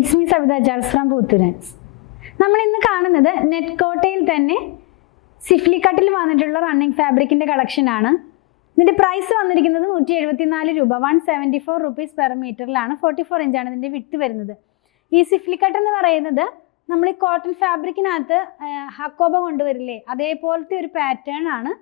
It's me Savitha ജാർസ് from പൂത്തുരാൻസ്. നമ്മൾ ഇന്ന് കാണുന്നത് നെറ്റ് കോട്ടയിൽ തന്നെ സിഫ്ലി കട്ടിൽ വന്നിട്ടുള്ള റണ്ണിങ് ഫാബ്രിക്കിന്റെ കളക്ഷൻ ആണ്. ഇതിന്റെ പ്രൈസ് വന്നിരിക്കുന്നത് 174 രൂപ, 174 റുപ്പീസ് പെർ മീറ്ററിലാണ്. 44 ഇഞ്ചാണ് ഇതിന്റെ വിട്ട് വരുന്നത്. ഈ സിഫ്ലി കട്ട് എന്ന് പറയുന്നത് നമ്മൾ ഈ കോട്ടൺ ഫാബ്രിക്കിനകത്ത് ഹക്കോബ കൊണ്ടുവരില്ലേ, അതേപോലത്തെ ഒരു പാറ്റേൺ ആണ്.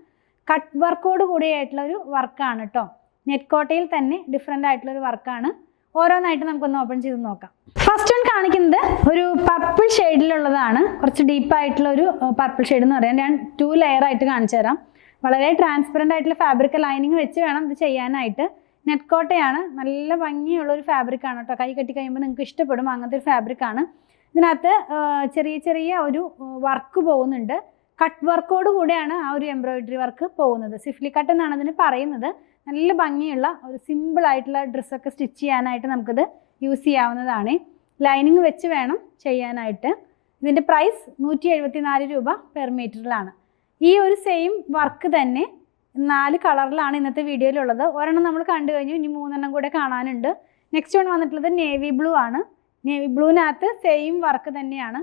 കട്ട് വർക്കോട് കൂടിയായിട്ടുള്ള ഒരു വർക്കാണ് കേട്ടോ. നെറ്റ് കോട്ടയിൽ തന്നെ ഡിഫറെൻ്റ് ആയിട്ടുള്ള ഒരു വർക്കാണ്. ഓരോന്നായിട്ട് നമുക്കൊന്ന് ഓപ്പൺ ചെയ്ത് നോക്കാം. ഫസ്റ്റ് വൺ കാണിക്കുന്നത് ഒരു പർപ്പിൾ ഷെയ്ഡിലുള്ളതാണ്. കുറച്ച് ഡീപ്പായിട്ടുള്ള ഒരു പർപ്പിൾ ഷെയ്ഡ് എന്ന് പറയാം. ഞാൻ 2 ലെയർ ആയിട്ട് കാണിച്ചു തരാം. വളരെ ട്രാൻസ്പെറൻ്റ് ആയിട്ടുള്ള ഫാബ്രിക് ലൈനിങ് വെച്ച് വേണം ഇത് ചെയ്യാനായിട്ട്. നെറ്റ് കോട്ടയാണ്, നല്ല ഭംഗിയുള്ള ഒരു ഫാബ്രിക് ആണ് കേട്ടോ. കൈ കെട്ടി കഴിയുമ്പോൾ നിങ്ങൾക്ക് ഇഷ്ടപ്പെടും, അങ്ങനത്തെ ഒരു ഫാബ്രിക് ആണ്. ഇതിനകത്ത് ചെറിയ ചെറിയ ഒരു വർക്ക് പോകുന്നുണ്ട്. കട്ട് വർക്കോട് കൂടെയാണ് ആ ഒരു എംബ്രോയിഡറി വർക്ക് പോകുന്നത്. സിഫ്ലി കട്ട് എന്നാണ് അതിന് പറയുന്നത്. നല്ല ഭംഗിയുള്ള ഒരു സിമ്പിൾ ആയിട്ടുള്ള ഡ്രസ്സൊക്കെ സ്റ്റിച്ച് ചെയ്യാനായിട്ട് നമുക്കിത് യൂസ് ചെയ്യാവുന്നതാണ്. ലൈനിങ് വെച്ച് വേണം ചെയ്യാനായിട്ട്. ഇതിൻ്റെ പ്രൈസ് 174 രൂപ പെർ മീറ്ററിലാണ്. ഈ ഒരു സെയിം വർക്ക് തന്നെ 4 കളറിലാണ് ഇന്നത്തെ വീഡിയോയിലുള്ളത്. ഒരെണ്ണം നമ്മൾ കണ്ടു കഴിഞ്ഞു, ഇനി 3 എണ്ണം കൂടെ കാണാനുണ്ട്. നെക്സ്റ്റ് വൺ വന്നിട്ടുള്ളത് നേവി ബ്ലൂ ആണ്. നേവി ബ്ലൂവിനകത്ത് സെയിം വർക്ക് തന്നെയാണ്.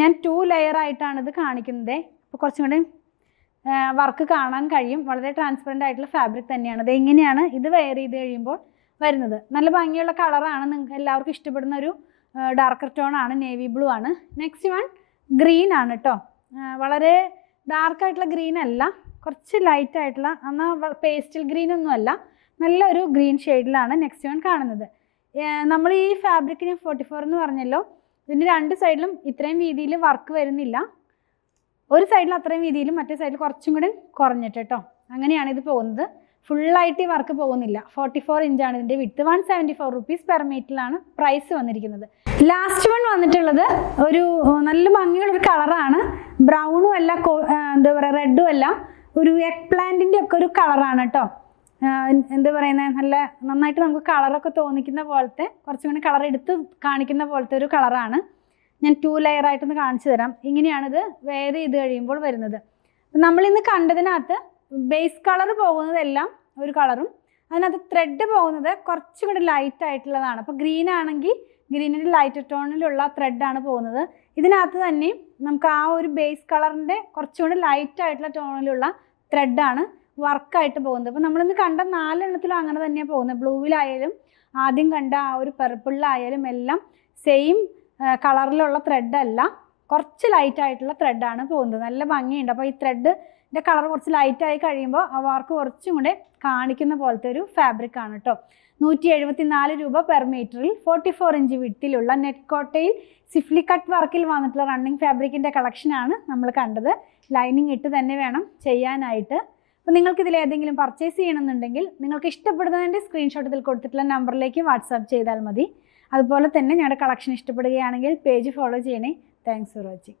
ഞാൻ 2 ലെയർ ആയിട്ടാണ് ഇത് കാണിക്കുന്നത്. അപ്പോൾ കുറച്ചും കൂടി വർക്ക് കാണാൻ കഴിയും. വളരെ ട്രാൻസ്പെറൻ്റ് ആയിട്ടുള്ള ഫാബ്രിക് തന്നെയാണ്. ഇത് എങ്ങനെയാണ് ഇത് വെയർ ചെയ്ത് കഴിയുമ്പോൾ വരുന്നത്. നല്ല ഭംഗിയുള്ള കളറാണ്, നിങ്ങൾക്ക് എല്ലാവർക്കും ഇഷ്ടപ്പെടുന്ന ഒരു ഡാർക്കർ ടോൺ ആണ്. നേവി ബ്ലൂ ആണ്. നെക്സ്റ്റ് വൺ ഗ്രീൻ ആണ് കേട്ടോ. വളരെ ഡാർക്കായിട്ടുള്ള ഗ്രീൻ അല്ല, കുറച്ച് ലൈറ്റ് ആയിട്ടുള്ള, എന്നാൽ പേസ്റ്റൽ ഗ്രീൻ ഒന്നും അല്ല, നല്ലൊരു ഗ്രീൻ ഷെയ്ഡിലാണ് നെക്സ്റ്റ് വൺ കാണുന്നത്. നമ്മൾ ഈ ഫാബ്രിക്കിന് 44 എന്ന് പറഞ്ഞല്ലോ. ഇതിൻ്റെ 2 സൈഡിലും ഇത്രയും വീതിയിൽ വർക്ക് വരുന്നില്ല. ഒരു സൈഡിൽ അത്രയും വീതിയിലും മറ്റേ സൈഡിൽ കുറച്ചും കൂടി കുറഞ്ഞിട്ട് കേട്ടോ. അങ്ങനെയാണ് ഇത് പോകുന്നത്. ഫുള്ളായിട്ട് ഈ വർക്ക് പോകുന്നില്ല. 44 ഇഞ്ചാണ് ഇതിൻ്റെ വിട്ട്. 174 റുപ്പീസ് പെർ മീറ്ററിലാണ് പ്രൈസ് വന്നിരിക്കുന്നത്. ലാസ്റ്റ് വൺ വന്നിട്ടുള്ളത് ഒരു നല്ല ഭംഗിയുള്ളൊരു കളറാണ്. ബ്രൗണും അല്ല, എന്താ പറയുക, റെഡും അല്ല, ഒരു എഗ് പ്ലാന്റിൻ്റെ ഒക്കെ ഒരു കളറാണ് കേട്ടോ. എന്താ പറയുന്നത്, നല്ല നന്നായിട്ട് നമുക്ക് കളറൊക്കെ തോന്നിക്കുന്ന പോലത്തെ, കുറച്ചും കൂടി കളർ എടുത്ത് കാണിക്കുന്ന പോലത്തെ ഒരു കളറാണ്. ഞാൻ 2 ലെയർ ആയിട്ടൊന്ന് കാണിച്ചു തരാം. ഇങ്ങനെയാണിത് വെയർ ചെയ്ത് കഴിയുമ്പോൾ വരുന്നത്. നമ്മളിന്ന് കണ്ടതിനകത്ത് ബേസ് കളർ പോകുന്നതെല്ലാം ഒരു കളറും, അതിനകത്ത് ത്രെഡ് പോകുന്നത് കുറച്ചും കൂടി ലൈറ്റ് ആയിട്ടുള്ളതാണ്. അപ്പോൾ ഗ്രീൻ ആണെങ്കിൽ ഗ്രീനിൻ്റെ ലൈറ്റ് ടോണിലുള്ള ത്രെഡാണ് പോകുന്നത്. ഇതിനകത്ത് തന്നെ നമുക്ക് ആ ഒരു ബേസ് കളറിൻ്റെ കുറച്ചുകൂടി ലൈറ്റ് ആയിട്ടുള്ള ടോണിലുള്ള ത്രെഡാണ് വർക്കായിട്ട് പോകുന്നത്. അപ്പോൾ നമ്മളിന്ന് കണ്ട 4 എണ്ണത്തിലും അങ്ങനെ തന്നെയാണ് പോകുന്നത്. ബ്ലൂവിലായാലും ആദ്യം കണ്ട ആ ഒരു പർപ്പിളിലായാലും എല്ലാം സെയിം കളറിലുള്ള ത്രെഡല്ല, കുറച്ച് ലൈറ്റ് ആയിട്ടുള്ള ത്രെഡാണ് പോകുന്നത്. നല്ല ഭംഗിയുണ്ട്. അപ്പോൾ ഈ ത്രെഡിൻ്റെ കളർ കുറച്ച് ലൈറ്റായി കഴിയുമ്പോൾ ആ വർക്ക് കുറച്ചും കൂടെ കാണിക്കുന്ന പോലത്തെ ഒരു ഫാബ്രിക് ആണ് കേട്ടോ. 174 രൂപ പെർ മീറ്ററിൽ 44 ഇഞ്ച് വിട്ടിലുള്ള നെറ്റ് കോട്ടയിൽ സിഫ്ലി കട്ട് വർക്കിൽ വന്നിട്ടുള്ള റണ്ണിങ് ഫാബ്രിക്കിൻ്റെ കളക്ഷനാണ് നമ്മൾ കണ്ടത്. ലൈനിങ് ഇട്ട് തന്നെ വേണം ചെയ്യാനായിട്ട്. അപ്പോൾ നിങ്ങൾക്ക് ഇതിൽ ഏതെങ്കിലും പർച്ചേസ് ചെയ്യണമെന്നുണ്ടെങ്കിൽ നിങ്ങൾക്ക് ഇഷ്ടപ്പെടുന്നതിൻ്റെ സ്ക്രീൻഷോട്ട് ഇതിൽ കൊടുത്തിട്ടുള്ള നമ്പറിലേക്ക് വാട്സാപ്പ് ചെയ്താൽ മതി. അതുപോലെ തന്നെ ഞങ്ങളുടെ കളക്ഷൻ ഇഷ്ടപ്പെടുകയാണെങ്കിൽ പേജ് ഫോളോ ചെയ്യണേ. Thanks for watching.